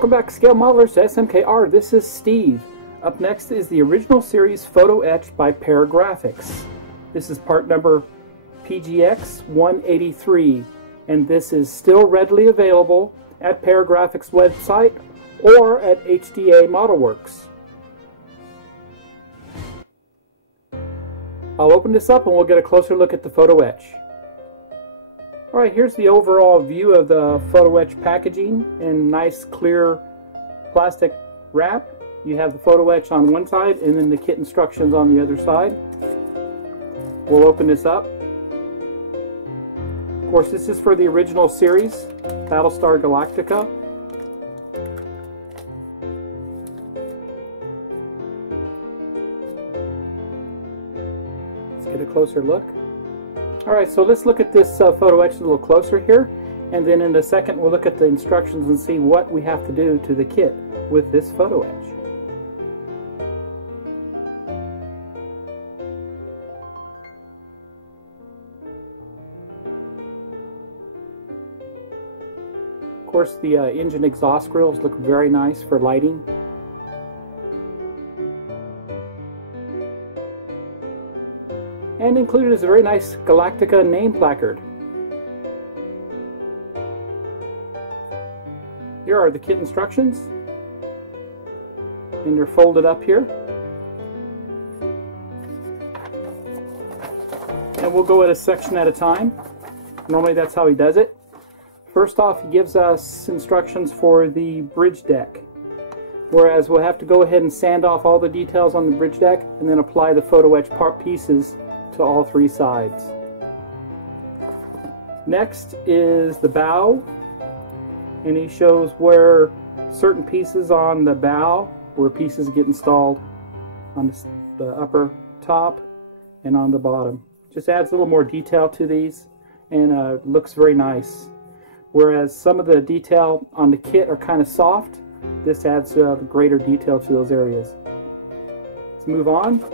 Welcome back, Scale Modelers, to SMKR. This is Steve. Up next is the original series Photo Etch by Paragrafix. This is part number PGX 183, and this is still readily available at Paragrafix website or at HDA ModelWorks. I'll open this up and we'll get a closer look at the Photo Etch. Alright, here's the overall view of the Photo Etch packaging in nice clear plastic wrap. You have the Photo Etch on one side and then the kit instructions on the other side. We'll open this up. Of course, this is for the original series, Battlestar Galactica. Let's get a closer look. Alright, so let's look at this Photo Etch a little closer here, and then in a second we'll look at the instructions and see what we have to do to the kit with this Photo Etch. Of course, the engine exhaust grills look very nice for lighting. And included is a very nice Galactica name placard. Here are the kit instructions, and they're folded up here. And we'll go at a section at a time. Normally that's how he does it. First off, he gives us instructions for the bridge deck, whereas we'll have to go ahead and sand off all the details on the bridge deck and then apply the Photo Etch part pieces to all three sides. Next is the bow, and he shows where certain pieces on the bow, where pieces get installed on the upper top and on the bottom. Just adds a little more detail to these, and looks very nice. Whereas some of the detail on the kit are kind of soft, this adds greater detail to those areas. Let's move on.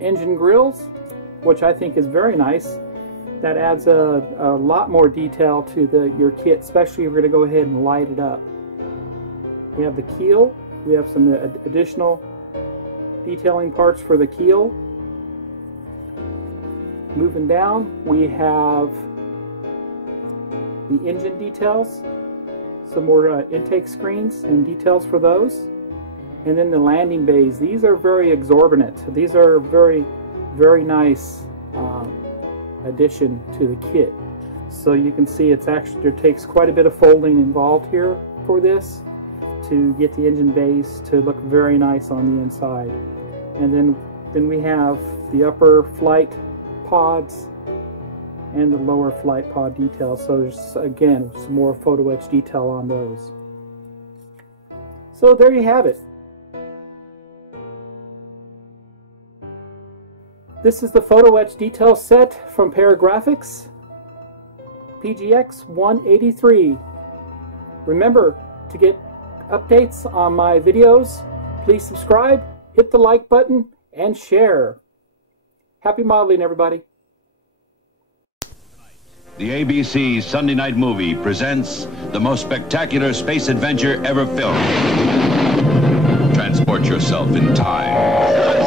Engine grills, which I think is very nice. That adds a lot more detail to your kit, especially if you're going to go ahead and light it up. We have the keel. We have some additional detailing parts for the keel. Moving down, we have the engine details, some more intake screens and details for those. And then the landing bays. These are very exorbitant. These are very, very nice addition to the kit. So you can see it takes quite a bit of folding involved here for this to get the engine bays to look very nice on the inside. And then we have the upper flight pods and the lower flight pod details. So there's again some more Photo Etch detail on those. So there you have it. This is the Photo Etch detail set from Paragrafix, PGX 183. Remember, to get updates on my videos, please subscribe, hit the like button, and share. Happy modeling, everybody. The ABC Sunday Night Movie presents the most spectacular space adventure ever filmed. Transport yourself in time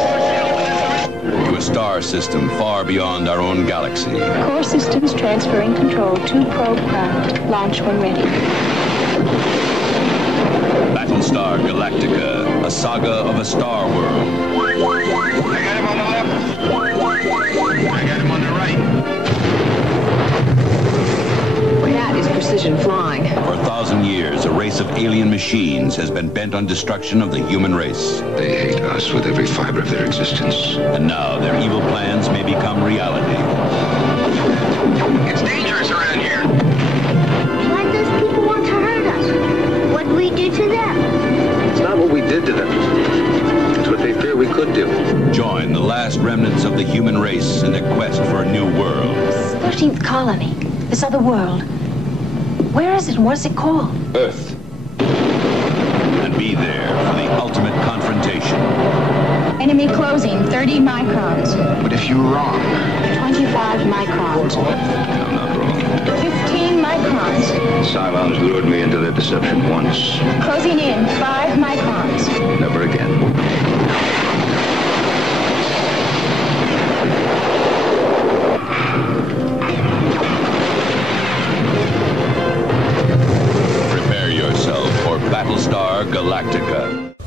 to a star system far beyond our own galaxy. Core systems transferring control to probe craft. Launch when ready. Battlestar Galactica, a saga of a star world. I got him on the left. I got him on the right. That is precision flying. For 1,000 years, a race of alien machines has been bent on destruction of the human race. They hate us with every fiber of their existence. And now their evil plans may become reality. It's dangerous around here. Why do those people want to hurt us? What did we do to them? It's not what we did to them. It's what they fear we could do. Join the last remnants of the human race in their quest for a new world. 13th colony. This other world. Where is it and what's it called? Earth. And be there for the ultimate confrontation. Enemy closing 30 microns. But if you're wrong... 25 microns. I'm not wrong. 15 microns. Cylons lured me into their deception once. Closing in 5 microns. Never again. Prepare yourself for Battlestar Galactica.